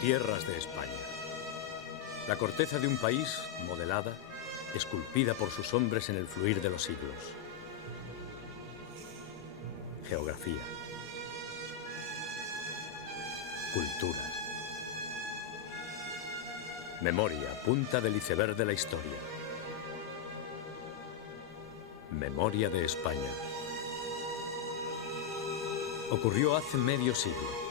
Tierras de España. La corteza de un país modelada, esculpida por sus hombres en el fluir de los siglos. Geografía. Cultura. Memoria, punta del iceberg de la historia. Memoria de España. Ocurrió hace medio siglo.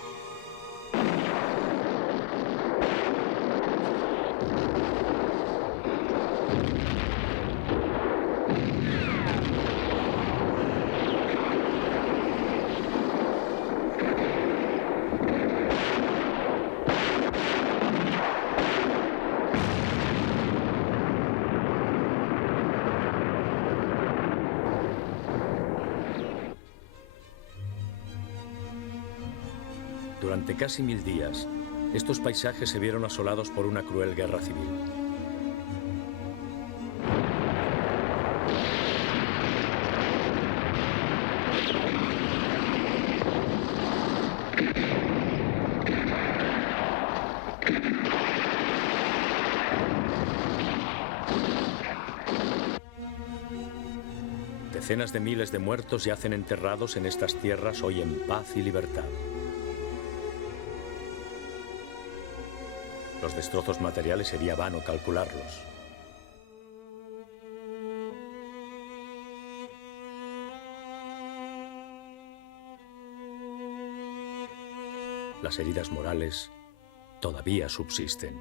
Durante casi 1000 días, estos paisajes se vieron asolados por una cruel guerra civil. Decenas de miles de muertos yacen enterrados en estas tierras hoy en paz y libertad. Los destrozos materiales sería vano calcularlos. Las heridas morales todavía subsisten.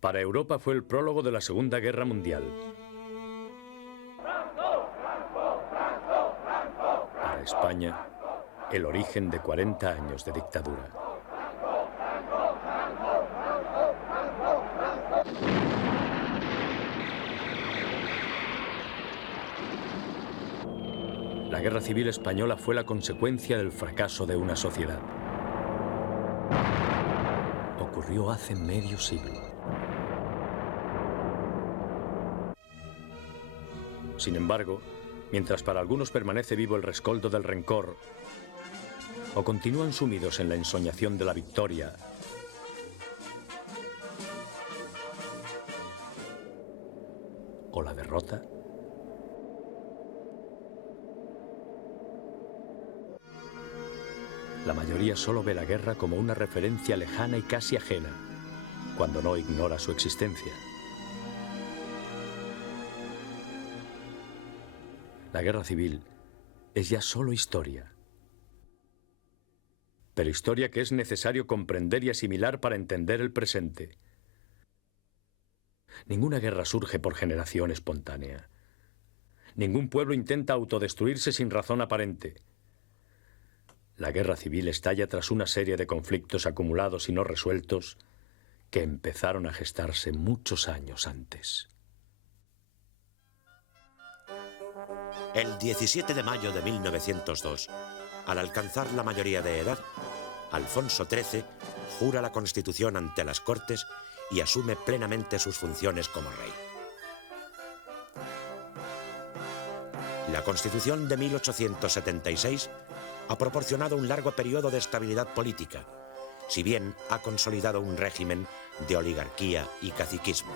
Para Europa fue el prólogo de la Segunda Guerra Mundial. Para España, el origen de 40 años de dictadura. La Guerra Civil Española fue la consecuencia del fracaso de una sociedad. Ocurrió hace medio siglo. Sin embargo, mientras para algunos permanece vivo el rescoldo del rencor, o continúan sumidos en la ensoñación de la victoria, o la derrota, la mayoría solo ve la guerra como una referencia lejana y casi ajena, cuando no ignora su existencia. La guerra civil es ya solo historia. Pero historia que es necesario comprender y asimilar para entender el presente. Ninguna guerra surge por generación espontánea. Ningún pueblo intenta autodestruirse sin razón aparente. La guerra civil estalla tras una serie de conflictos acumulados y no resueltos que empezaron a gestarse muchos años antes. El 17 de mayo de 1902, al alcanzar la mayoría de edad, Alfonso XIII jura la Constitución ante las Cortes y asume plenamente sus funciones como rey. La Constitución de 1876 ha proporcionado un largo periodo de estabilidad política, si bien ha consolidado un régimen de oligarquía y caciquismo.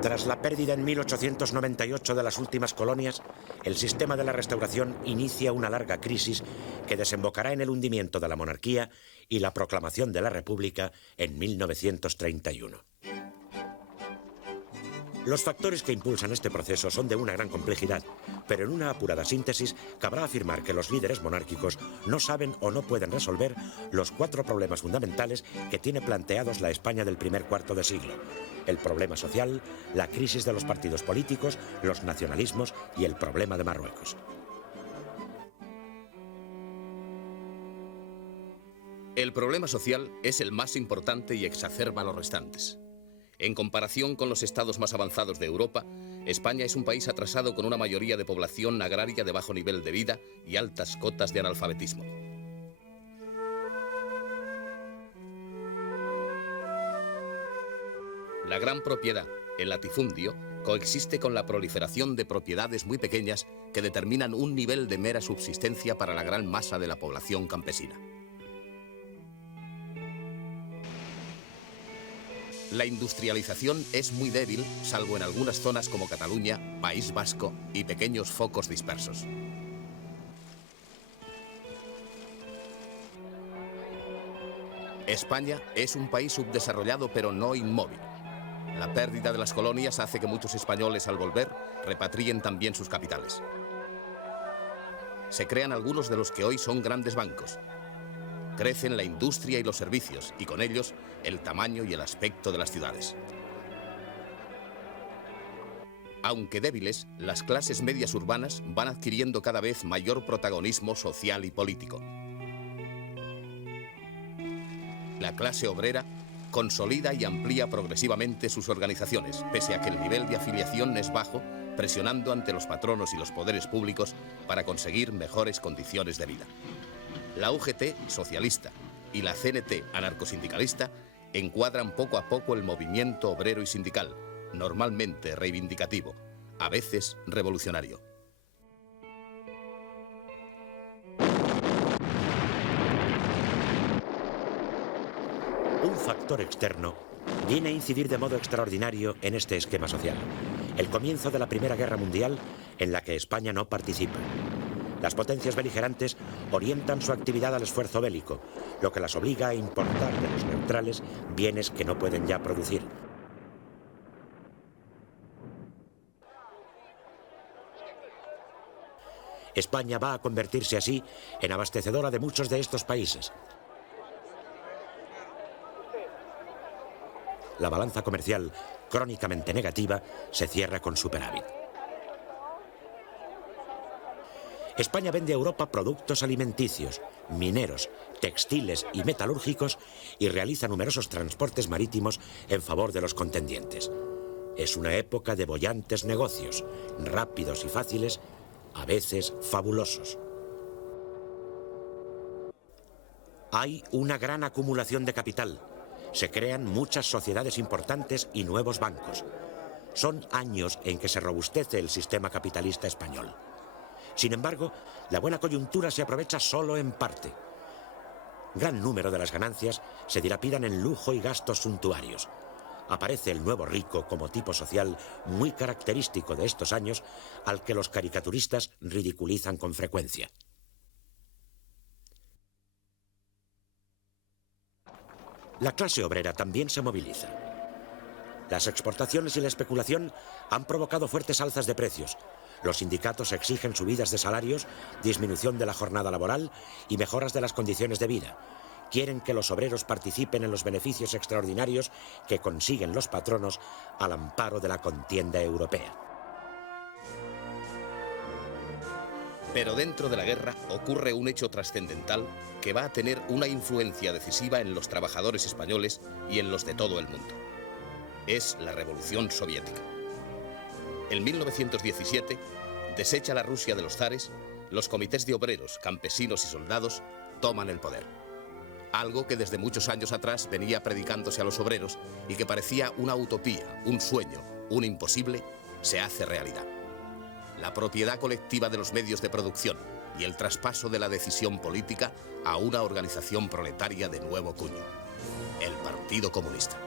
Tras la pérdida en 1898 de las últimas colonias, el sistema de la Restauración inicia una larga crisis que desembocará en el hundimiento de la monarquía y la proclamación de la República en 1931. Los factores que impulsan este proceso son de una gran complejidad, pero en una apurada síntesis cabrá afirmar que los líderes monárquicos no saben o no pueden resolver los 4 problemas fundamentales que tiene planteados la España del primer cuarto de siglo: el problema social, la crisis de los partidos políticos, los nacionalismos y el problema de Marruecos. El problema social es el más importante y exacerba los restantes. En comparación con los estados más avanzados de Europa, España es un país atrasado con una mayoría de población agraria de bajo nivel de vida y altas cotas de analfabetismo. La gran propiedad, el latifundio, coexiste con la proliferación de propiedades muy pequeñas que determinan un nivel de mera subsistencia para la gran masa de la población campesina. La industrialización es muy débil, salvo en algunas zonas como Cataluña, País Vasco y pequeños focos dispersos. España es un país subdesarrollado pero no inmóvil. La pérdida de las colonias hace que muchos españoles al volver repatrien también sus capitales. Se crean algunos de los que hoy son grandes bancos. Crecen la industria y los servicios, y con ellos el tamaño y el aspecto de las ciudades. Aunque débiles, las clases medias urbanas van adquiriendo cada vez mayor protagonismo social y político. La clase obrera consolida y amplía progresivamente sus organizaciones, pese a que el nivel de afiliación es bajo, presionando ante los patronos y los poderes públicos para conseguir mejores condiciones de vida. La UGT, socialista, y la CNT, anarcosindicalista, encuadran poco a poco el movimiento obrero y sindical, normalmente reivindicativo, a veces revolucionario. Un factor externo viene a incidir de modo extraordinario en este esquema social. El comienzo de la Primera Guerra Mundial, en la que España no participa. Las potencias beligerantes orientan su actividad al esfuerzo bélico, lo que las obliga a importar de los neutrales bienes que no pueden ya producir. España va a convertirse así en abastecedora de muchos de estos países. La balanza comercial, crónicamente negativa, se cierra con superávit. España vende a Europa productos alimenticios, mineros, textiles y metalúrgicos y realiza numerosos transportes marítimos en favor de los contendientes. Es una época de bollantes negocios, rápidos y fáciles, a veces fabulosos. Hay una gran acumulación de capital. Se crean muchas sociedades importantes y nuevos bancos. Son años en que se robustece el sistema capitalista español. Sin embargo, la buena coyuntura se aprovecha solo en parte. Gran número de las ganancias se dilapidan en lujo y gastos suntuarios. Aparece el nuevo rico como tipo social muy característico de estos años, al que los caricaturistas ridiculizan con frecuencia. La clase obrera también se moviliza. Las exportaciones y la especulación han provocado fuertes alzas de precios. Los sindicatos exigen subidas de salarios, disminución de la jornada laboral y mejoras de las condiciones de vida. Quieren que los obreros participen en los beneficios extraordinarios que consiguen los patronos al amparo de la contienda europea. Pero dentro de la guerra ocurre un hecho trascendental que va a tener una influencia decisiva en los trabajadores españoles y en los de todo el mundo. Es la Revolución Soviética. En 1917, deshecha la Rusia de los zares, los comités de obreros, campesinos y soldados toman el poder. Algo que desde muchos años atrás venía predicándose a los obreros y que parecía una utopía, un sueño, un imposible, se hace realidad. La propiedad colectiva de los medios de producción y el traspaso de la decisión política a una organización proletaria de nuevo cuño, el Partido Comunista.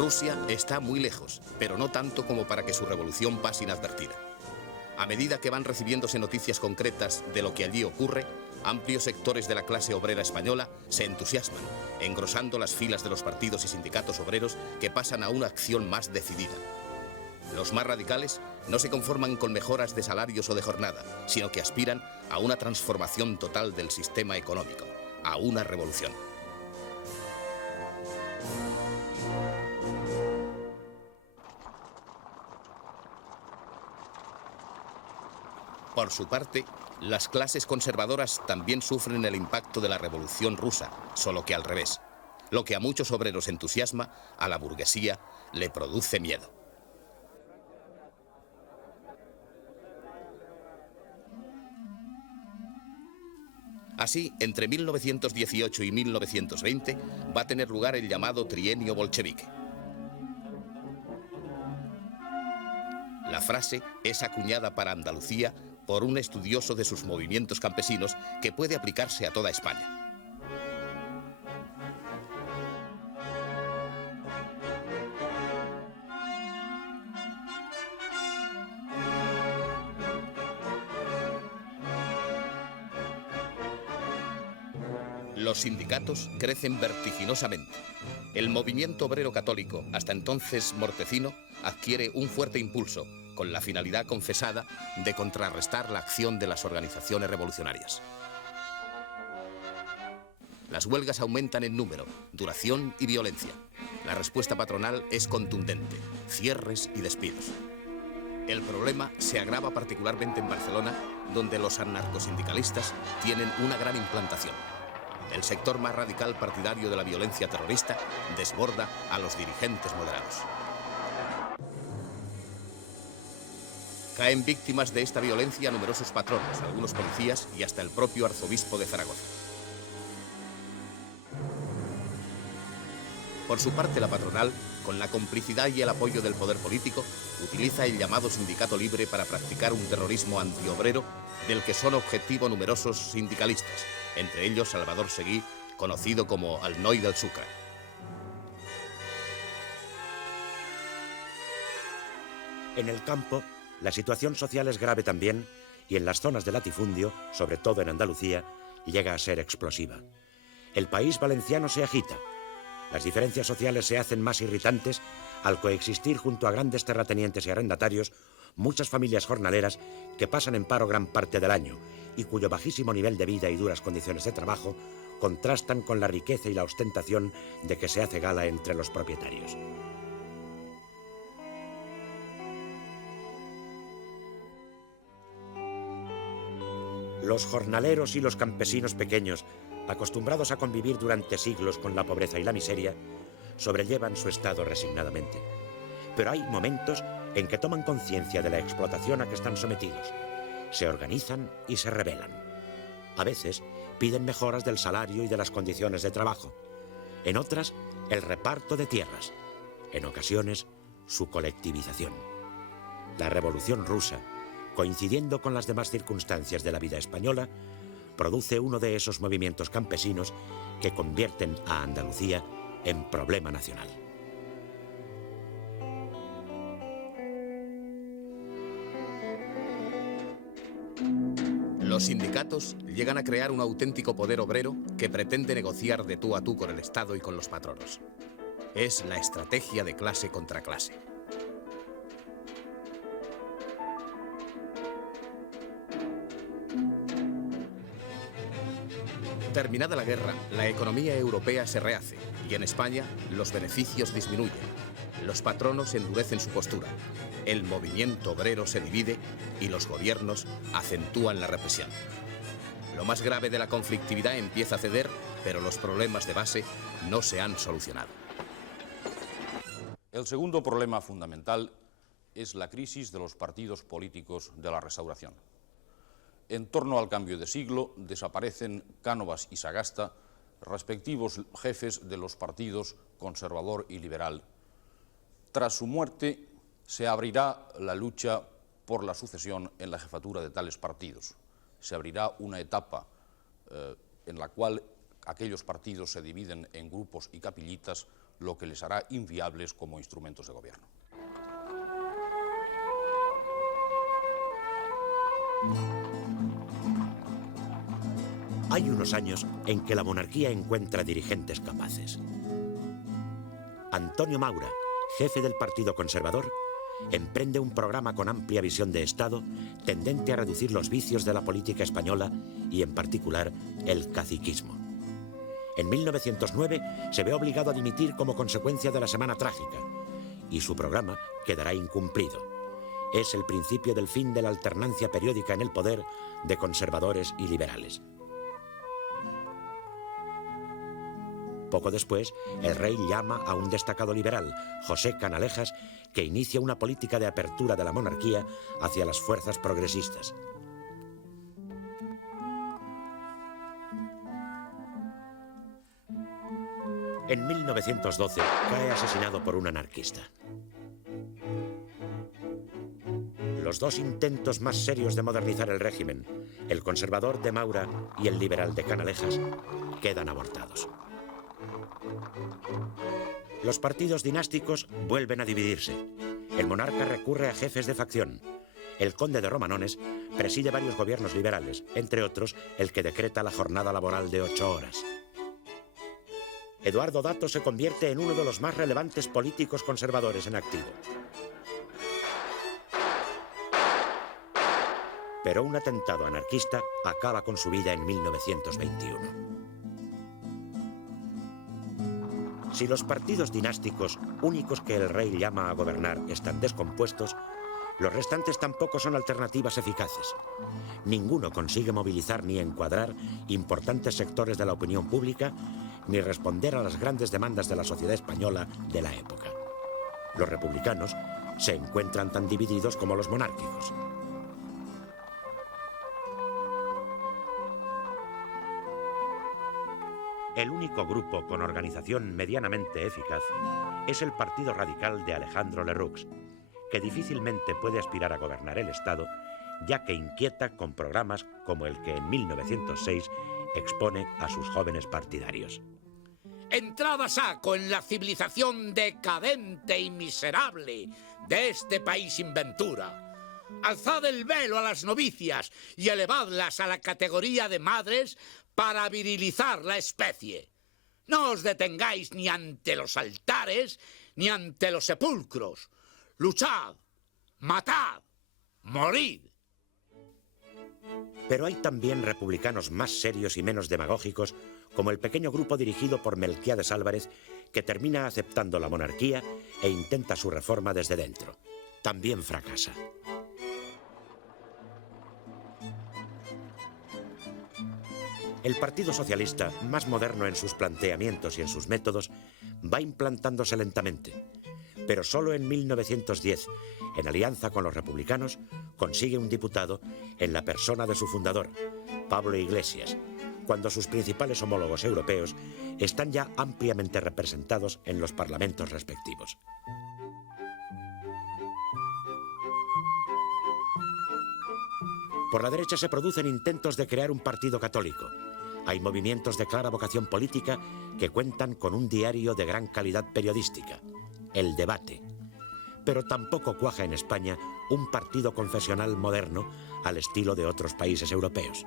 Rusia está muy lejos, pero no tanto como para que su revolución pase inadvertida. A medida que van recibiéndose noticias concretas de lo que allí ocurre, amplios sectores de la clase obrera española se entusiasman, engrosando las filas de los partidos y sindicatos obreros que pasan a una acción más decidida. Los más radicales no se conforman con mejoras de salarios o de jornada, sino que aspiran a una transformación total del sistema económico, a una revolución. Por su parte, las clases conservadoras también sufren el impacto de la Revolución Rusa, solo que al revés. Lo que a muchos obreros entusiasma, a la burguesía le produce miedo. Así, entre 1918 y 1920 va a tener lugar el llamado trienio bolchevique. La frase es acuñada para Andalucía por un estudioso de sus movimientos campesinos que puede aplicarse a toda España. Los sindicatos crecen vertiginosamente. El movimiento obrero católico, hasta entonces mortecino, adquiere un fuerte impulso, con la finalidad confesada de contrarrestar la acción de las organizaciones revolucionarias. Las huelgas aumentan en número, duración y violencia. La respuesta patronal es contundente: cierres y despidos. El problema se agrava particularmente en Barcelona, donde los anarcosindicalistas tienen una gran implantación. El sector más radical partidario de la violencia terrorista desborda a los dirigentes moderados. Caen víctimas de esta violencia numerosos patronos, algunos policías y hasta el propio arzobispo de Zaragoza. Por su parte, la patronal, con la complicidad y el apoyo del poder político, utiliza el llamado sindicato libre para practicar un terrorismo antiobrero del que son objetivo numerosos sindicalistas, entre ellos Salvador Seguí, conocido como el Noi del Sucre. En el campo, la situación social es grave también, y en las zonas de latifundio, sobre todo en Andalucía, llega a ser explosiva. El país valenciano se agita. Las diferencias sociales se hacen más irritantes al coexistir junto a grandes terratenientes y arrendatarios muchas familias jornaleras que pasan en paro gran parte del año y cuyo bajísimo nivel de vida y duras condiciones de trabajo contrastan con la riqueza y la ostentación de que se hace gala entre los propietarios. Los jornaleros y los campesinos pequeños, acostumbrados a convivir durante siglos con la pobreza y la miseria, sobrellevan su estado resignadamente. Pero hay momentos en que toman conciencia de la explotación a que están sometidos. Se organizan y se rebelan. A veces piden mejoras del salario y de las condiciones de trabajo. En otras, el reparto de tierras. En ocasiones, su colectivización. La Revolución Rusa, coincidiendo con las demás circunstancias de la vida española, produce uno de esos movimientos campesinos que convierten a Andalucía en problema nacional. Los sindicatos llegan a crear un auténtico poder obrero que pretende negociar de tú a tú con el Estado y con los patronos. Es la estrategia de clase contra clase. Terminada la guerra, la economía europea se rehace y en España los beneficios disminuyen. Los patronos endurecen su postura, el movimiento obrero se divide y los gobiernos acentúan la represión. Lo más grave de la conflictividad empieza a ceder, pero los problemas de base no se han solucionado. El segundo problema fundamental es la crisis de los partidos políticos de la Restauración. En torno al cambio de siglo desaparecen Cánovas y Sagasta, respectivos jefes de los partidos conservador y liberal. Tras su muerte se abrirá la lucha por la sucesión en la jefatura de tales partidos. Se abrirá una etapa en la cual aquellos partidos se dividen en grupos y capillitas, lo que les hará inviables como instrumentos de gobierno. Hay unos años en que la monarquía encuentra dirigentes capaces. Antonio Maura, jefe del Partido Conservador, emprende un programa con amplia visión de Estado tendente a reducir los vicios de la política española y, en particular, el caciquismo. En 1909 se ve obligado a dimitir como consecuencia de la Semana Trágica y su programa quedará incumplido. Es el principio del fin de la alternancia periódica en el poder de conservadores y liberales. Poco después, el rey llama a un destacado liberal, José Canalejas, que inicia una política de apertura de la monarquía hacia las fuerzas progresistas. En 1912 cae asesinado por un anarquista. Los dos intentos más serios de modernizar el régimen, el conservador de Maura y el liberal de Canalejas, quedan abortados. Los partidos dinásticos vuelven a dividirse. El monarca recurre a jefes de facción. El conde de Romanones preside varios gobiernos liberales, entre otros el que decreta la jornada laboral de 8 horas. Eduardo Dato se convierte en uno de los más relevantes políticos conservadores en activo. Pero un atentado anarquista acaba con su vida en 1921. Si los partidos dinásticos, únicos que el rey llama a gobernar, están descompuestos, los restantes tampoco son alternativas eficaces. Ninguno consigue movilizar ni encuadrar importantes sectores de la opinión pública, ni responder a las grandes demandas de la sociedad española de la época. Los republicanos se encuentran tan divididos como los monárquicos. El único grupo con organización medianamente eficaz es el Partido Radical de Alejandro Lerroux, que difícilmente puede aspirar a gobernar el Estado, ya que inquieta con programas como el que en 1906 expone a sus jóvenes partidarios. Entrad a saco en la civilización decadente y miserable de este país sin ventura. Alzad el velo a las novicias y elevadlas a la categoría de madres para virilizar la especie. No os detengáis ni ante los altares ni ante los sepulcros. Luchad, matad, morid. Pero hay también republicanos más serios y menos demagógicos, como el pequeño grupo dirigido por Melquiades Álvarez, que termina aceptando la monarquía e intenta su reforma desde dentro. También fracasa. El Partido Socialista, más moderno en sus planteamientos y en sus métodos, va implantándose lentamente. Pero solo en 1910, en alianza con los republicanos, consigue un diputado en la persona de su fundador, Pablo Iglesias, cuando sus principales homólogos europeos están ya ampliamente representados en los parlamentos respectivos. Por la derecha se producen intentos de crear un partido católico. Hay movimientos de clara vocación política que cuentan con un diario de gran calidad periodística, El Debate. Pero tampoco cuaja en España un partido confesional moderno al estilo de otros países europeos.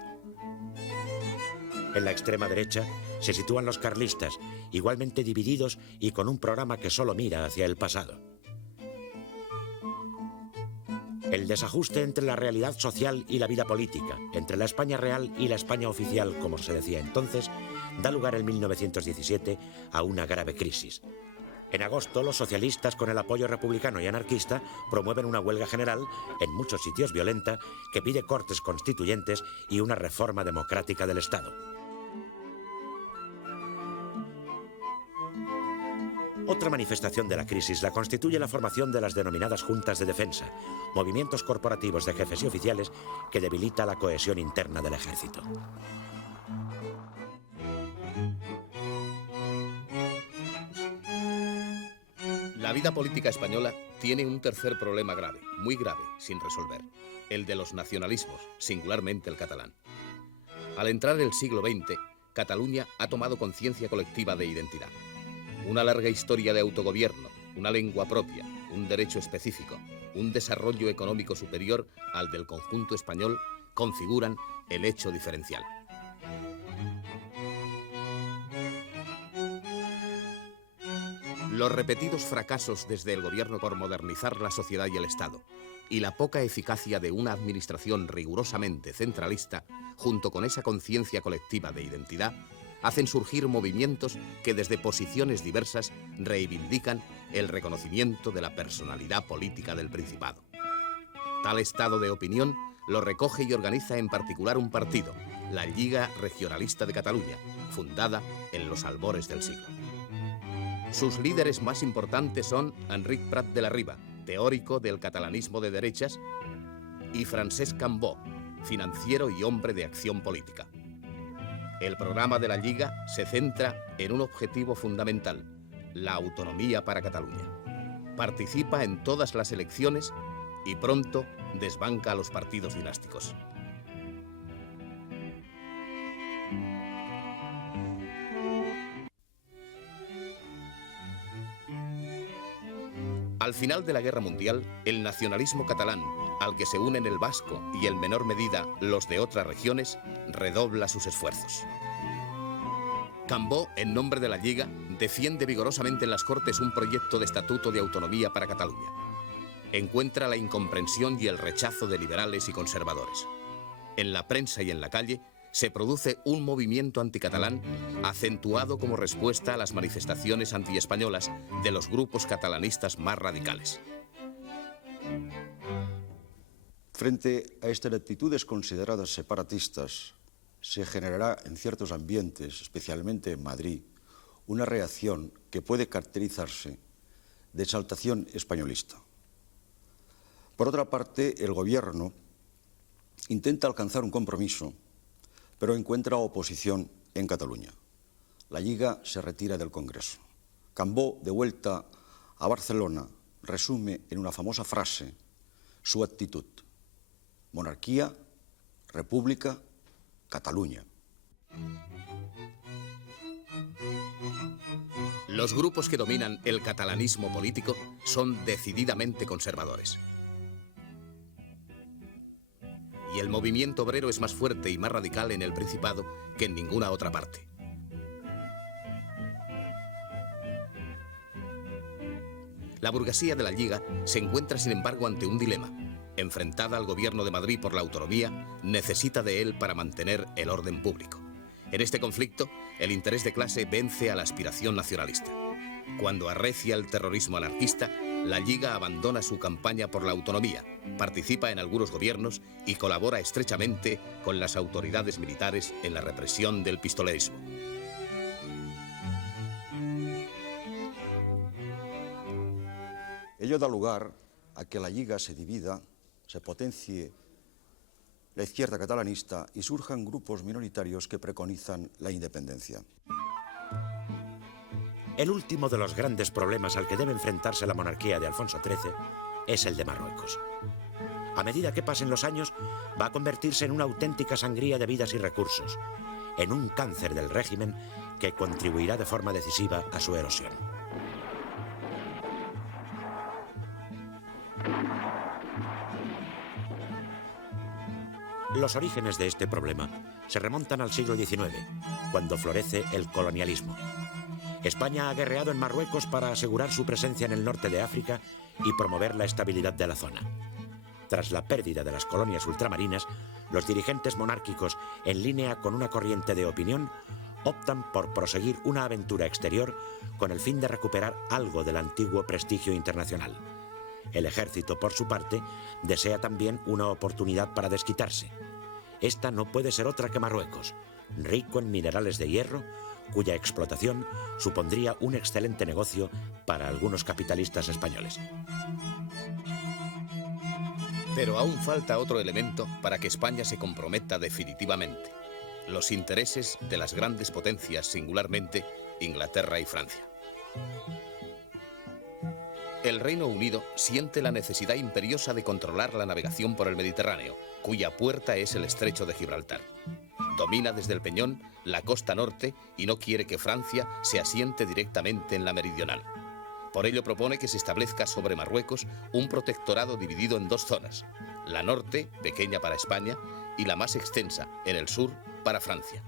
En la extrema derecha se sitúan los carlistas, igualmente divididos y con un programa que solo mira hacia el pasado. El desajuste entre la realidad social y la vida política, entre la España real y la España oficial, como se decía entonces, da lugar en 1917 a una grave crisis. En agosto, los socialistas, con el apoyo republicano y anarquista, promueven una huelga general, en muchos sitios violenta, que pide cortes constituyentes y una reforma democrática del Estado. Otra manifestación de la crisis la constituye la formación de las denominadas juntas de defensa, movimientos corporativos de jefes y oficiales que debilita la cohesión interna del ejército. La vida política española tiene un tercer problema grave, muy grave, sin resolver: el de los nacionalismos, singularmente el catalán. Al entrar el siglo XX, Cataluña ha tomado conciencia colectiva de identidad. Una larga historia de autogobierno, una lengua propia, un derecho específico, un desarrollo económico superior al del conjunto español configuran el hecho diferencial. Los repetidos fracasos desde el gobierno por modernizar la sociedad y el Estado y la poca eficacia de una administración rigurosamente centralista, junto con esa conciencia colectiva de identidad, hacen surgir movimientos que desde posiciones diversas reivindican el reconocimiento de la personalidad política del Principado. Tal estado de opinión lo recoge y organiza en particular un partido, la Lliga Regionalista de Cataluña, fundada en los albores del siglo. Sus líderes más importantes son Enric Prat de la Riba, teórico del catalanismo de derechas, y Francesc Cambó, financiero y hombre de acción política. El programa de la Lliga se centra en un objetivo fundamental, la autonomía para Cataluña. Participa en todas las elecciones y pronto desbanca a los partidos dinásticos. Al final de la Guerra Mundial, el nacionalismo catalán, al que se unen el vasco y en menor medida los de otras regiones, redobla sus esfuerzos. Cambó, en nombre de la Lliga, defiende vigorosamente en las Cortes un proyecto de estatuto de autonomía para Cataluña. Encuentra la incomprensión y el rechazo de liberales y conservadores. En la prensa y en la calle se produce un movimiento anticatalán acentuado como respuesta a las manifestaciones antiespañolas de los grupos catalanistas más radicales. Frente a estas actitudes consideradas separatistas, se generará en ciertos ambientes, especialmente en Madrid, una reacción que puede caracterizarse de exaltación españolista. Por otra parte, el gobierno intenta alcanzar un compromiso, pero encuentra oposición en Cataluña. La Lliga se retira del Congreso. Cambó, de vuelta a Barcelona, resume en una famosa frase su actitud: monarquía, república, Cataluña. Los grupos que dominan el catalanismo político son decididamente conservadores. Y el movimiento obrero es más fuerte y más radical en el Principado que en ninguna otra parte. La burguesía de la Lliga se encuentra, sin embargo, ante un dilema. Enfrentada al gobierno de Madrid por la autonomía, necesita de él para mantener el orden público. En este conflicto, el interés de clase vence a la aspiración nacionalista. Cuando arrecia el terrorismo anarquista, la Lliga abandona su campaña por la autonomía, participa en algunos gobiernos y colabora estrechamente con las autoridades militares en la represión del pistolerismo. Ello da lugar a que la Lliga se divida, se potencie la izquierda catalanista y surjan grupos minoritarios que preconizan la independencia. El último de los grandes problemas al que debe enfrentarse la monarquía de Alfonso XIII es el de Marruecos. A medida que pasen los años, va a convertirse en una auténtica sangría de vidas y recursos, en un cáncer del régimen que contribuirá de forma decisiva a su erosión. Los orígenes de este problema se remontan al siglo XIX, cuando florece el colonialismo. España ha guerreado en Marruecos para asegurar su presencia en el norte de África y promover la estabilidad de la zona. Tras la pérdida de las colonias ultramarinas, los dirigentes monárquicos, en línea con una corriente de opinión, optan por proseguir una aventura exterior con el fin de recuperar algo del antiguo prestigio internacional. El ejército, por su parte, desea también una oportunidad para desquitarse. Esta no puede ser otra que Marruecos, rico en minerales de hierro, cuya explotación supondría un excelente negocio para algunos capitalistas españoles. Pero aún falta otro elemento para que España se comprometa definitivamente: los intereses de las grandes potencias, singularmente Inglaterra y Francia. El Reino Unido siente la necesidad imperiosa de controlar la navegación por el Mediterráneo, cuya puerta es el Estrecho de Gibraltar. Domina desde el Peñón la costa norte y no quiere que Francia se asiente directamente en la meridional. Por ello propone que se establezca sobre Marruecos un protectorado dividido en dos zonas: la norte, pequeña para España, y la más extensa, en el sur, para Francia.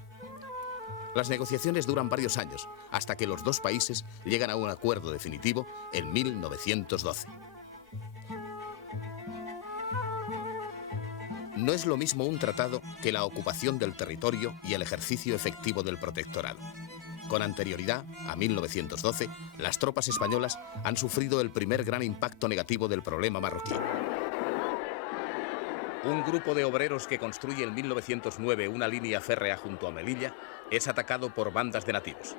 Las negociaciones duran varios años, hasta que los dos países llegan a un acuerdo definitivo en 1912. no es lo mismo un tratado que la ocupación del territorio y el ejercicio efectivo del protectorado. Con anterioridad, a 1912, las tropas españolas han sufrido el primer gran impacto negativo del problema marroquí. Un grupo de obreros que construye en 1909 una línea férrea junto a Melilla es atacado por bandas de nativos.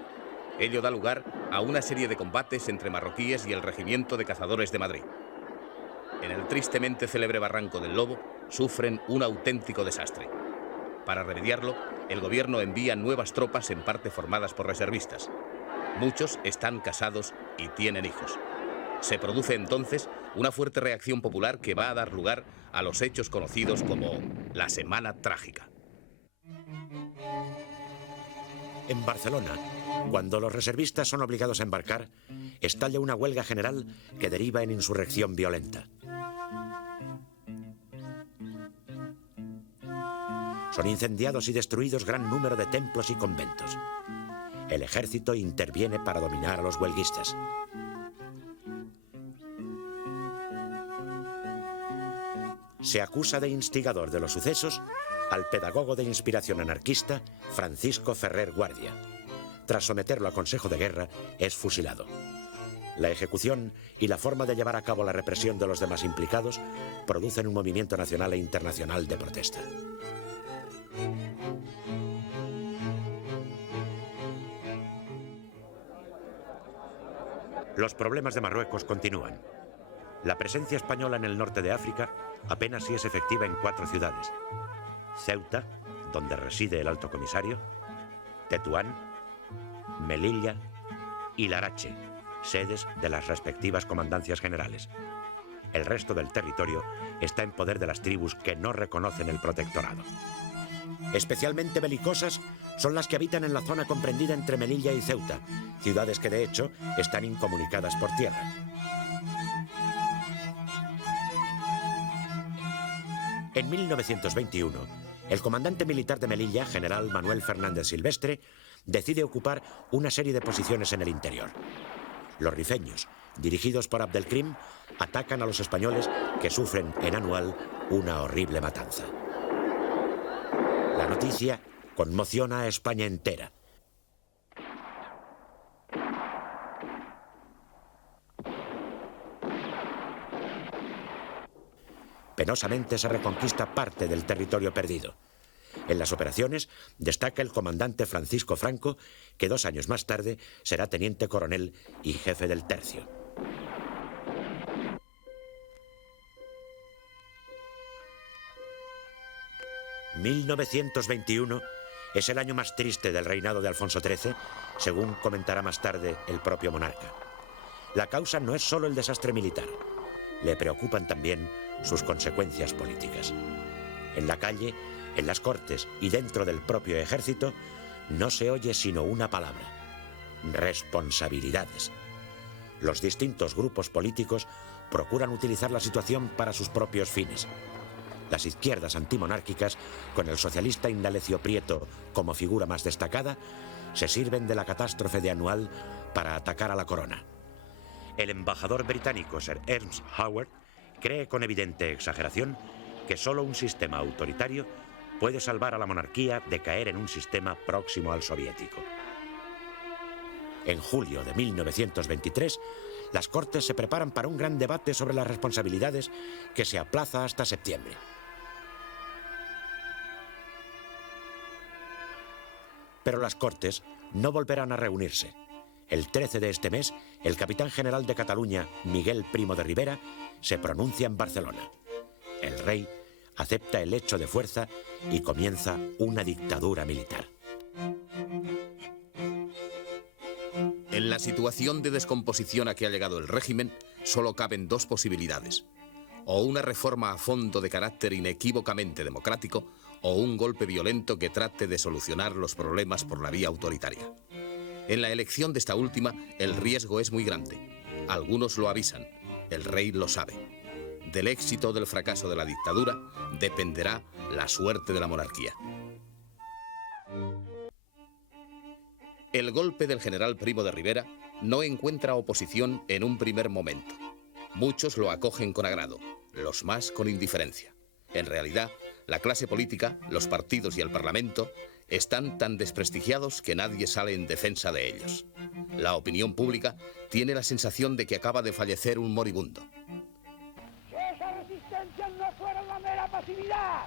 Ello da lugar a una serie de combates entre marroquíes y el Regimiento de Cazadores de Madrid. En el tristemente célebre Barranco del Lobo sufren un auténtico desastre. Para remediarlo, el gobierno envía nuevas tropas en parte formadas por reservistas. Muchos están casados y tienen hijos. Se produce entonces una fuerte reacción popular que va a dar lugar a los hechos conocidos como la Semana Trágica. En Barcelona, cuando los reservistas son obligados a embarcar, estalla una huelga general que deriva en insurrección violenta. Son incendiados y destruidos gran número de templos y conventos. El ejército interviene para dominar a los huelguistas. Se acusa de instigador de los sucesos al pedagogo de inspiración anarquista Francisco Ferrer Guardia. Tras someterlo a consejo de guerra, es fusilado. La ejecución y la forma de llevar a cabo la represión de los demás implicados producen un movimiento nacional e internacional de protesta. Los problemas de Marruecos continúan. La presencia española en el norte de África apenas sí es efectiva en 4 ciudades: Ceuta, donde reside el alto comisario; Tetuán, Melilla y Larache, sedes de las respectivas comandancias generales. El resto del territorio está en poder de las tribus que no reconocen el protectorado. Especialmente belicosas son las que habitan en la zona comprendida entre Melilla y Ceuta, ciudades que de hecho están incomunicadas por tierra. En 1921, el comandante militar de Melilla, general Manuel Fernández Silvestre, decide ocupar una serie de posiciones en el interior. Los rifeños, dirigidos por Abdelkrim, atacan a los españoles que sufren en Anual una horrible matanza. La noticia conmociona a España entera. Penosamente se reconquista parte del territorio perdido. En las operaciones destaca el comandante Francisco Franco, que 2 años más tarde será teniente coronel y jefe del tercio. ...1921 es el año más triste del reinado de Alfonso XIII, según comentará más tarde el propio monarca. La causa no es solo el desastre militar, le preocupan también sus consecuencias políticas. En la calle, en las cortes y dentro del propio ejército, no se oye sino una palabra: responsabilidades. Los distintos grupos políticos procuran utilizar la situación para sus propios fines. Las izquierdas antimonárquicas, con el socialista Indalecio Prieto como figura más destacada, se sirven de la catástrofe de Anual para atacar a la corona. El embajador británico Sir Ernest Howard cree con evidente exageración que solo un sistema autoritario puede salvar a la monarquía de caer en un sistema próximo al soviético. En julio de 1923, las Cortes se preparan para un gran debate sobre las responsabilidades que se aplaza hasta septiembre. Pero las Cortes no volverán a reunirse. El 13 de este mes, el capitán general de Cataluña, Miguel Primo de Rivera, se pronuncia en Barcelona. El rey acepta el hecho de fuerza y comienza una dictadura militar. En la situación de descomposición a que ha llegado el régimen, solo caben 2 posibilidades: o una reforma a fondo de carácter inequívocamente democrático, o un golpe violento que trate de solucionar los problemas por la vía autoritaria. En la elección de esta última, el riesgo es muy grande. Algunos lo avisan, el rey lo sabe. Del éxito o del fracaso de la dictadura dependerá la suerte de la monarquía. El golpe del general Primo de Rivera no encuentra oposición en un primer momento. Muchos lo acogen con agrado, los más con indiferencia. En realidad, La clase política, los partidos y el Parlamento están tan desprestigiados que nadie sale en defensa de ellos. La opinión pública tiene la sensación de que acaba de fallecer un moribundo. Si esa resistencia no fuera una mera pasividad,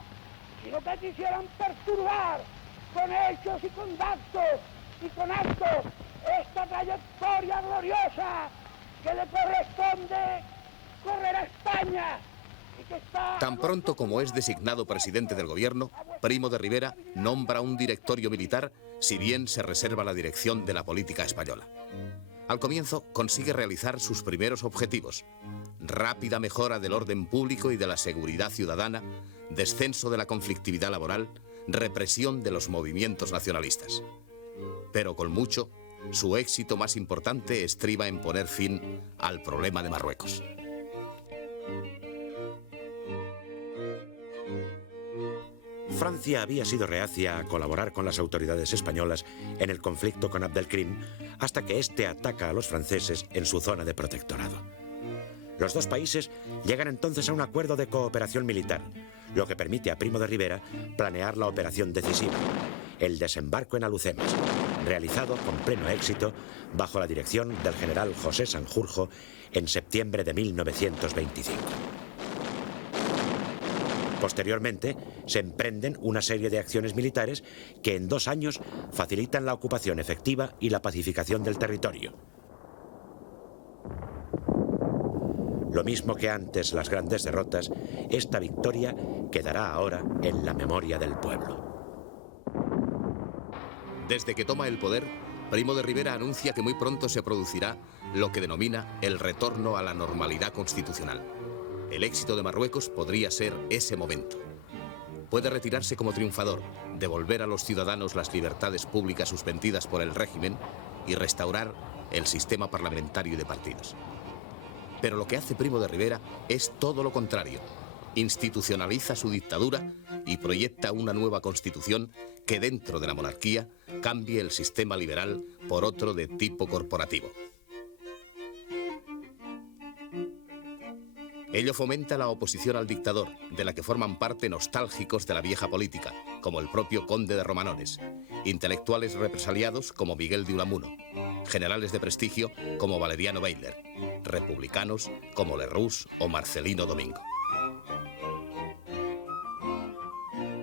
sino que quisieran perturbar con hechos y con actos esta trayectoria gloriosa que le corresponde correr a España. Tan pronto como es designado presidente del gobierno, Primo de Rivera nombra un directorio militar, si bien se reserva la dirección de la política española. Al comienzo consigue realizar sus primeros objetivos: rápida mejora del orden público y de la seguridad ciudadana, descenso de la conflictividad laboral, represión de los movimientos nacionalistas. Pero con mucho, su éxito más importante estriba en poner fin al problema de Marruecos. Francia había sido reacia a colaborar con las autoridades españolas en el conflicto con Abdelkrim hasta que éste ataca a los franceses en su zona de protectorado. Los dos países llegan entonces a un acuerdo de cooperación militar, lo que permite a Primo de Rivera planear la operación decisiva, el desembarco en Alhucemas, realizado con pleno éxito bajo la dirección del general José Sanjurjo en septiembre de 1925. Posteriormente, se emprenden una serie de acciones militares que en 2 años facilitan la ocupación efectiva y la pacificación del territorio. Lo mismo que antes las grandes derrotas, esta victoria quedará ahora en la memoria del pueblo. Desde que toma el poder, Primo de Rivera anuncia que muy pronto se producirá lo que denomina el retorno a la normalidad constitucional. El éxito de Marruecos podría ser ese momento. Puede retirarse como triunfador, devolver a los ciudadanos las libertades públicas suspendidas por el régimen y restaurar el sistema parlamentario y de partidos. Pero lo que hace Primo de Rivera es todo lo contrario. Institucionaliza su dictadura y proyecta una nueva constitución que dentro de la monarquía cambie el sistema liberal por otro de tipo corporativo. Ello fomenta la oposición al dictador, de la que forman parte nostálgicos de la vieja política, como el propio conde de Romanones, intelectuales represaliados como Miguel de Unamuno, generales de prestigio como Valeriano Bayler, republicanos como Lerroux o Marcelino Domingo.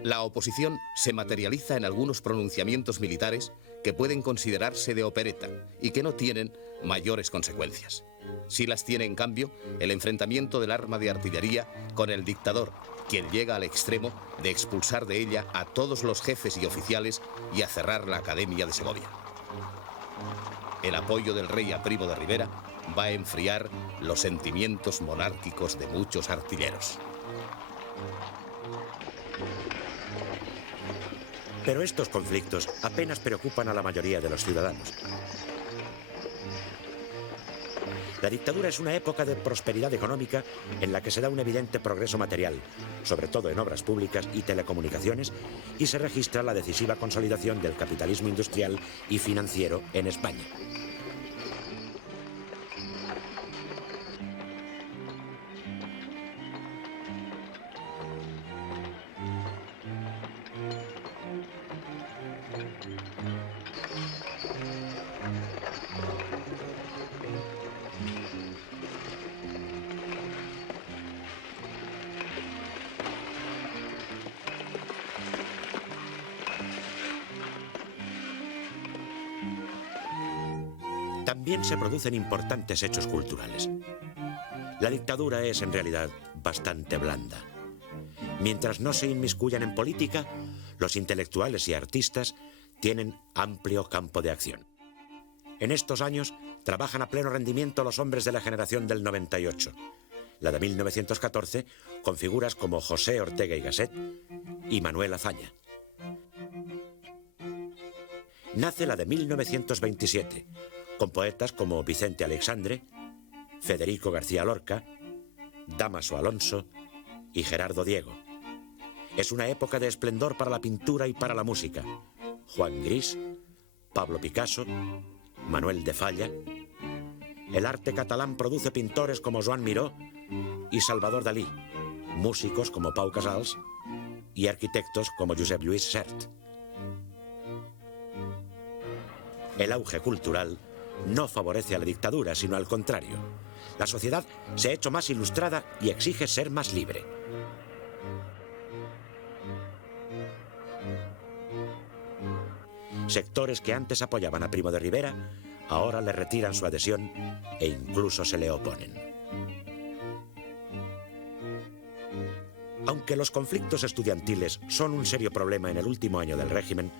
La oposición se materializa en algunos pronunciamientos militares que pueden considerarse de opereta y que no tienen mayores consecuencias. Sí las tiene, en cambio, el enfrentamiento del arma de artillería con el dictador, quien llega al extremo de expulsar de ella a todos los jefes y oficiales y a cerrar la Academia de Segovia. El apoyo del rey a Primo de Rivera va a enfriar los sentimientos monárquicos de muchos artilleros. Pero estos conflictos apenas preocupan a la mayoría de los ciudadanos. La dictadura es una época de prosperidad económica en la que se da un evidente progreso material, sobre todo en obras públicas y telecomunicaciones, y se registra la decisiva consolidación del capitalismo industrial y financiero en España. También se producen importantes hechos culturales. La dictadura es en realidad bastante blanda. Mientras no se inmiscuyan en política, los intelectuales y artistas tienen amplio campo de acción. En estos años trabajan a pleno rendimiento los hombres de la generación del 98, la de 1914, con figuras como José Ortega y Gasset y Manuel Azaña. Nace la de 1927, con poetas como Vicente Aleixandre, Federico García Lorca, Dámaso Alonso y Gerardo Diego. Es una época de esplendor para la pintura y para la música. Juan Gris, Pablo Picasso, Manuel de Falla. El arte catalán produce pintores como Joan Miró y Salvador Dalí, músicos como Pau Casals y arquitectos como Josep Lluís Sert. El auge cultural no favorece a la dictadura, sino al contrario. La sociedad se ha hecho más ilustrada y exige ser más libre. Sectores que antes apoyaban a Primo de Rivera ahora le retiran su adhesión e incluso se le oponen. Aunque los conflictos estudiantiles son un serio problema en el último año del régimen,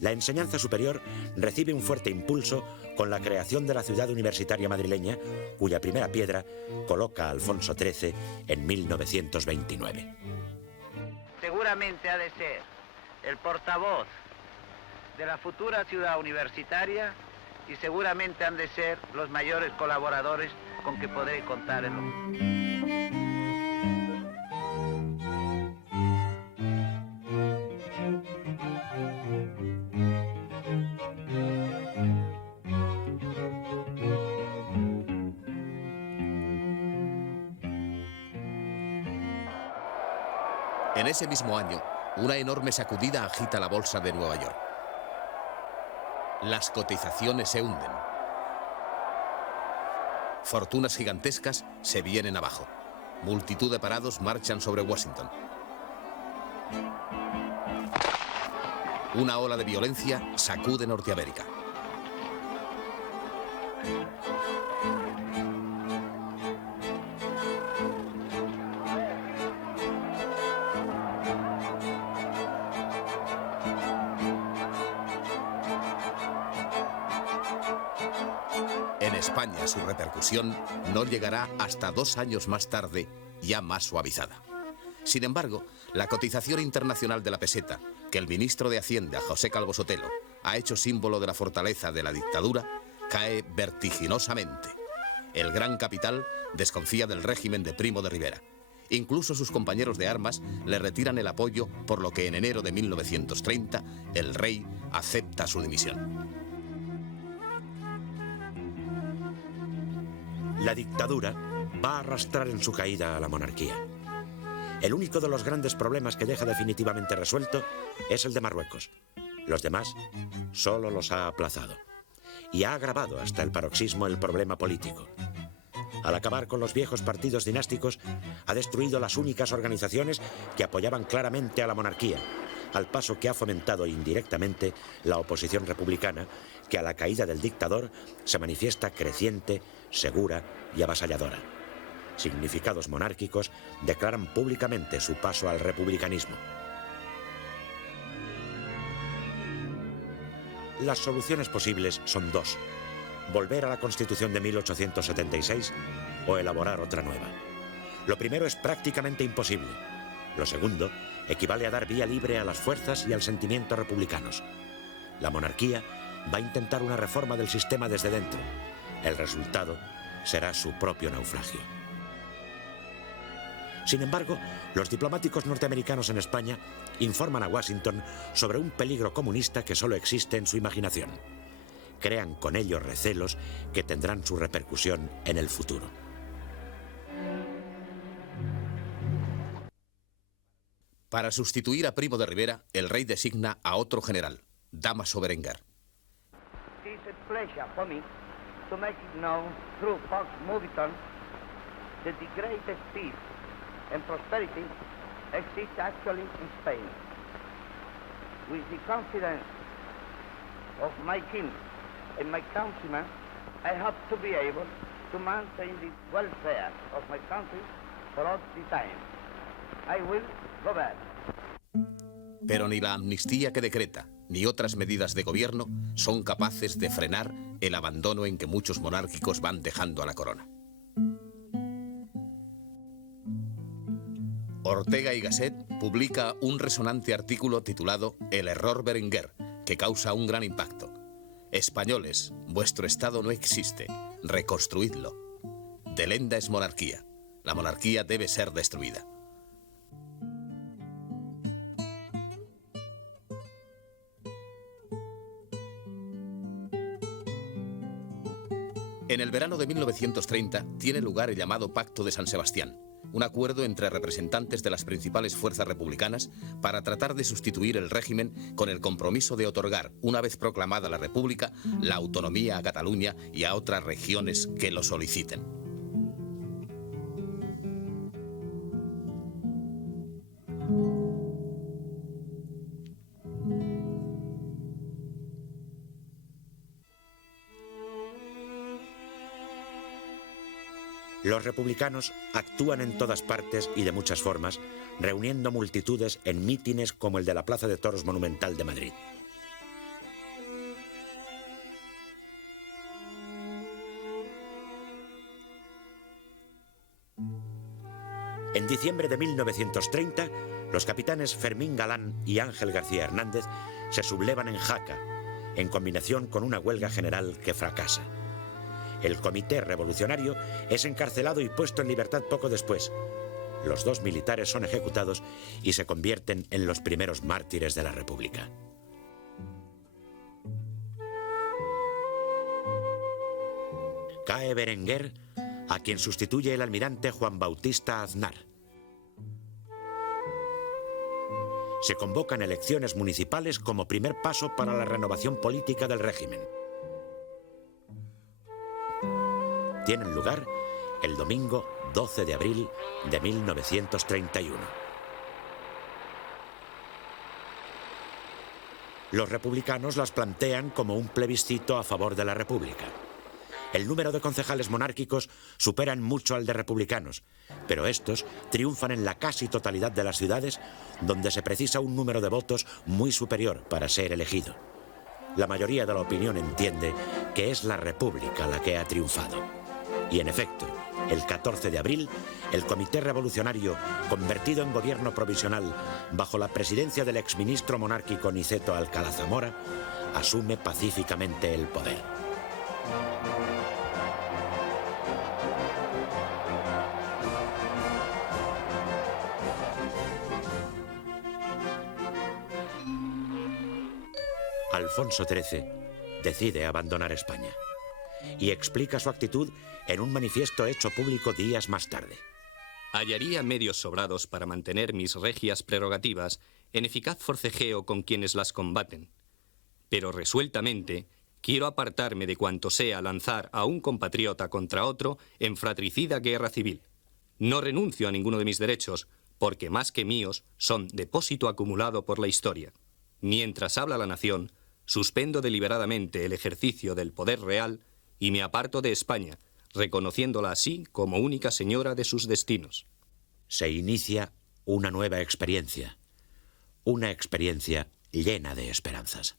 la enseñanza superior recibe un fuerte impulso con la creación de la ciudad universitaria madrileña, cuya primera piedra coloca a Alfonso XIII en 1929. Seguramente ha de ser el portavoz de la futura ciudad universitaria y seguramente han de ser los mayores colaboradores con que podré contar en lo... En ese mismo año, una enorme sacudida agita la bolsa de Nueva York. Las cotizaciones se hunden. Fortunas gigantescas se vienen abajo. Multitud de parados marchan sobre Washington. Una ola de violencia sacude Norteamérica. En España su repercusión no llegará hasta 2 años más tarde, ya más suavizada. Sin embargo, la cotización internacional de la peseta, que el ministro de Hacienda, José Calvo Sotelo, ha hecho símbolo de la fortaleza de la dictadura, cae vertiginosamente. El gran capital desconfía del régimen de Primo de Rivera. Incluso sus compañeros de armas le retiran el apoyo, por lo que en enero de 1930 el rey acepta su dimisión. La dictadura va a arrastrar en su caída a la monarquía. El único de los grandes problemas que deja definitivamente resuelto es el de Marruecos. Los demás solo los ha aplazado. Y ha agravado hasta el paroxismo el problema político. Al acabar con los viejos partidos dinásticos, ha destruido las únicas organizaciones que apoyaban claramente a la monarquía, al paso que ha fomentado indirectamente la oposición republicana, que a la caída del dictador se manifiesta creciente, segura y avasalladora. Significados monárquicos declaran públicamente su paso al republicanismo. Las soluciones posibles son 2. Volver a la Constitución de 1876 o elaborar otra nueva. Lo primero es prácticamente imposible. Lo segundo equivale a dar vía libre a las fuerzas y al sentimiento republicanos. La monarquía va a intentar una reforma del sistema desde dentro. El resultado será su propio naufragio. Sin embargo, los diplomáticos norteamericanos en España informan a Washington sobre un peligro comunista que solo existe en su imaginación. Crean con ello recelos que tendrán su repercusión en el futuro. Para sustituir a Primo de Rivera, el rey designa a otro general, Dámaso Berenguer. It is a pleasure for me to make it known through Fox Moviton that the greatest peace and prosperity exists actually in Spain. With the confidence of my king and my countrymen, I hope to be able to maintain the welfare of my country for all the time. I will govern. Pero ni la amnistía que decreta, ni otras medidas de gobierno son capaces de frenar el abandono en que muchos monárquicos van dejando a la corona. Ortega y Gasset publica un resonante artículo titulado El error Berenguer, que causa un gran impacto. Españoles, vuestro Estado no existe, reconstruidlo. Delenda es monarquía. La monarquía debe ser destruida. En el verano de 1930 tiene lugar el llamado Pacto de San Sebastián, un acuerdo entre representantes de las principales fuerzas republicanas para tratar de sustituir el régimen con el compromiso de otorgar, una vez proclamada la República, la autonomía a Cataluña y a otras regiones que lo soliciten. Los republicanos actúan en todas partes y de muchas formas, reuniendo multitudes en mítines como el de la Plaza de Toros Monumental de Madrid. En diciembre de 1930, los capitanes Fermín Galán y Ángel García Hernández se sublevan en Jaca, en combinación con una huelga general que fracasa. El comité revolucionario es encarcelado y puesto en libertad poco después. Los dos militares son ejecutados y se convierten en los primeros mártires de la República. Cae Berenguer, a quien sustituye el almirante Juan Bautista Aznar. Se convocan elecciones municipales como primer paso para la renovación política del régimen. Tienen lugar el domingo 12 de abril de 1931. Los republicanos las plantean como un plebiscito a favor de la República. El número de concejales monárquicos superan mucho al de republicanos, pero estos triunfan en la casi totalidad de las ciudades, donde se precisa un número de votos muy superior para ser elegido. La mayoría de la opinión entiende que es la República la que ha triunfado. Y en efecto, el 14 de abril, el Comité Revolucionario, convertido en gobierno provisional bajo la presidencia del exministro monárquico Niceto Alcalá Zamora, asume pacíficamente el poder. Alfonso XIII decide abandonar España y explica su actitud en un manifiesto hecho público días más tarde. Hallaría medios sobrados para mantener mis regias prerrogativas en eficaz forcejeo con quienes las combaten. Pero resueltamente quiero apartarme de cuanto sea lanzar a un compatriota contra otro en fratricida guerra civil. No renuncio a ninguno de mis derechos, porque más que míos son depósito acumulado por la historia. Mientras habla la nación, suspendo deliberadamente el ejercicio del poder real y me aparto de España, reconociéndola así como única señora de sus destinos. Se inicia una nueva experiencia, una experiencia llena de esperanzas.